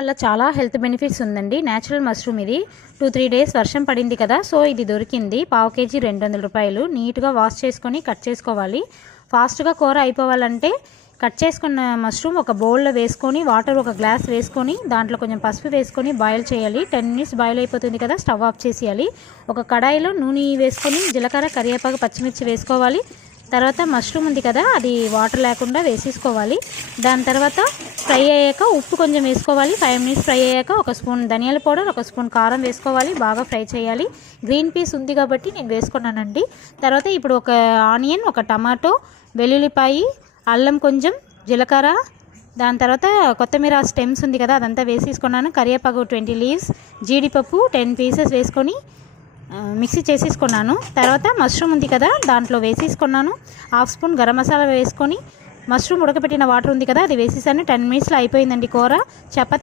వల్ల చాలా health benefits ఉందండి. న్యాచురల్ మష్రూమ్ ఇది 2-3 డేస్ వర్షం పడింది కదా, సో ఇది దొరికింది. పావు కేజీ 200 రూపాయలు. నీట్గా వాష్ చేసుకొని కట్ చేసుకోవాలి. ఫాస్ట్గా కూర అయిపోవాలంటే కట్ చేసుకున్న మష్రూమ్ ఒక బౌల్లో వేసుకొని వాటర్ ఒక గ్లాస్ వేసుకొని దాంట్లో కొంచెం పసుపు వేసుకొని బాయిల్ చేయాలి. 10 మినిట్స్ బాయిల్ అయిపోతుంది కదా, స్టవ్ ఆఫ్ చేసేయాలి. ఒక కడాయిలో నూనె వేసుకొని జీలకర్ర, కరివేపాకు, పచ్చిమిర్చి వేసుకోవాలి. తర్వాత మష్రూమ్ ఉంది కదా, అది వాటర్ లేకుండా వేసేసుకోవాలి. దాని తర్వాత ఫ్రై అయ్యాక ఉప్పు కొంచెం వేసుకోవాలి. 5 మినిట్స్ ఫ్రై అయ్యాక ఒక స్పూన్ ధనియాల పౌడర్, ఒక స్పూన్ కారం వేసుకోవాలి. బాగా ఫ్రై చేయాలి. గ్రీన్ పీస్ ఉంది కాబట్టి నేను వేసుకున్నానండి. తర్వాత ఇప్పుడు ఒక ఆనియన్, ఒక టమాటో, వెల్లుల్లిపాయి, అల్లం కొంచెం, జీలకర్ర, దాని తర్వాత కొత్తిమీర స్టెమ్స్ ఉంది కదా అదంతా వేసేసుకున్నాను. కరివేపాకు 20 లీవ్స్, జీడిపప్పు 10 పీసెస్ వేసుకొని మిక్సీ చేసేసుకున్నాను. తర్వాత మష్రూమ్ ఉంది కదా దాంట్లో వేసేసుకున్నాను. హాఫ్ స్పూన్ గరం మసాలా వేసుకొని మష్రూమ్ ఉడకబెట్టిన వాటర్ ఉంది కదా అది వేసేసాను. 10 మినిట్స్లో అయిపోయిందండి కూర. చపాతీ